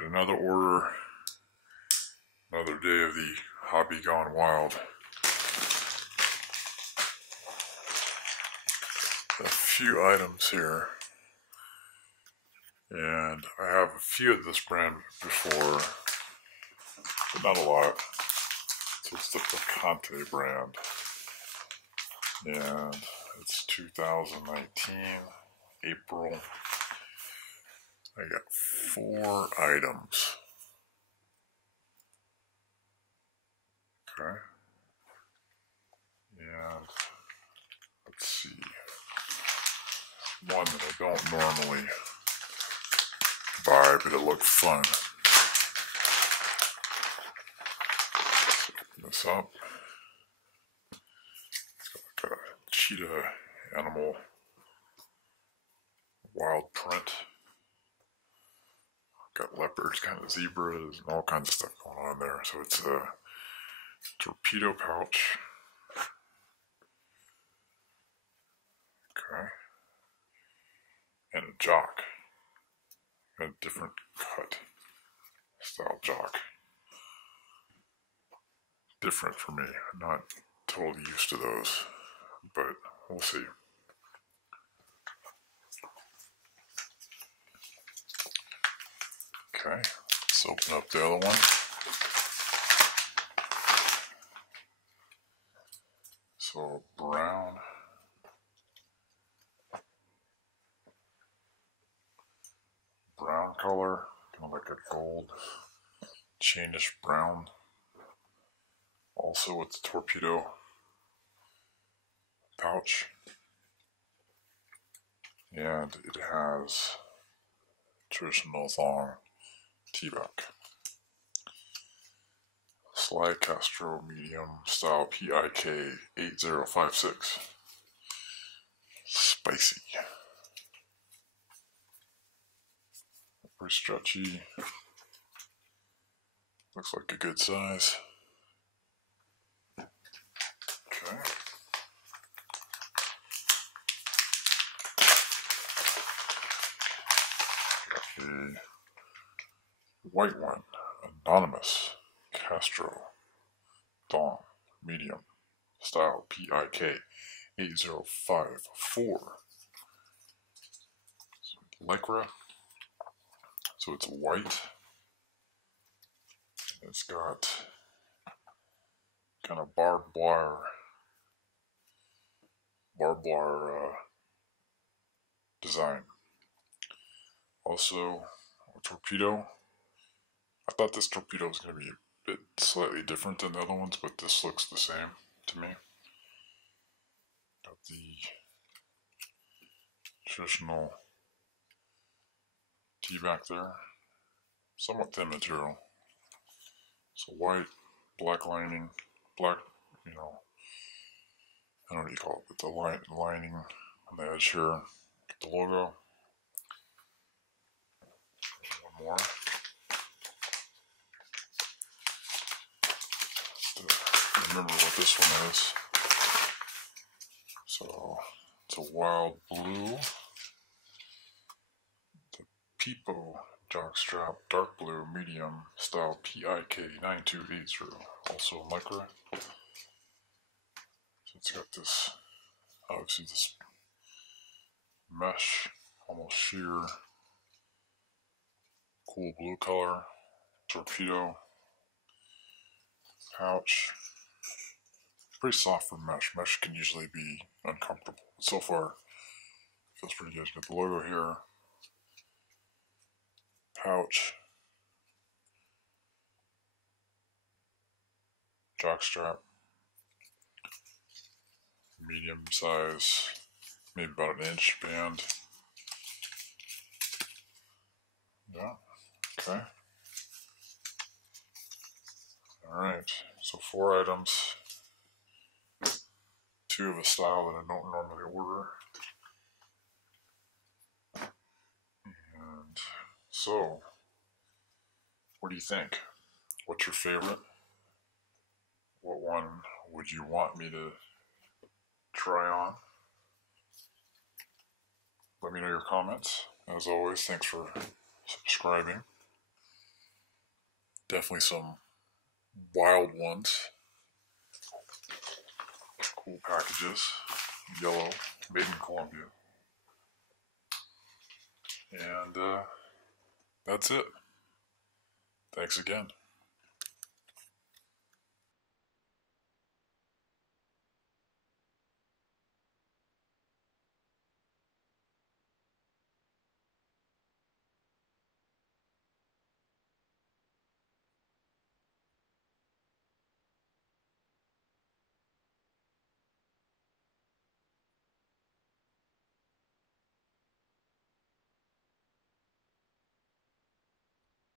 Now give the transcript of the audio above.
Alright, another order, another day of the hobby gone wild. A few items here, and I have a few of this brand before, but not a lot. So it's the Pikante brand, and it's 2019, April. I got 4 items. Okay. And let's see. One that I don't normally buy, but it looked fun. Open this up. It's got like a cheetah animal wild print. Got leopards, kind of zebras, and all kinds of stuff going on there. So it's a torpedo pouch. Okay. And a jock. A different cut style jock. Different for me. I'm not totally used to those, but we'll see. Okay, let's open up the other one. So brown color, kind of like a gold chainish brown. Also with the torpedo pouch, and it has traditional thong T-back. Slide Castro medium style PIK 8056. Spicy. Pretty stretchy. Looks like a good size. Okay. Got the white one, anonymous Castro thong medium style PIK 8054. Lycra. So it's white. It's got kind of barbed wire design. Also, a torpedo. I thought this torpedo was going to be a bit slightly different than the other ones, but this looks the same to me. Got the traditional T-back there. Somewhat thin material. So white, black lining, black, I don't know what you call it, but the lining on the edge here. Get the logo. One more. Remember what this one is. So it's a wild blue. The Peepo Jockstrap dark blue medium style PIK 9280. Also lycra. So it's got this, obviously this mesh, almost sheer, cool blue color, torpedo pouch. Pretty soft for mesh. Mesh can usually be uncomfortable. So far, feels pretty good. Got the logo here. Pouch. Jockstrap. Medium size. Maybe about an inch band. Yeah. Okay. Alright. So 4 items. 2 of a style that I don't normally order. And so, what do you think? What's your favorite? What one would you want me to try on? Let me know your comments. As always, thanks for subscribing. Definitely some wild ones. Cool packages. Yellow, made in Colombia. And that's it. Thanks again.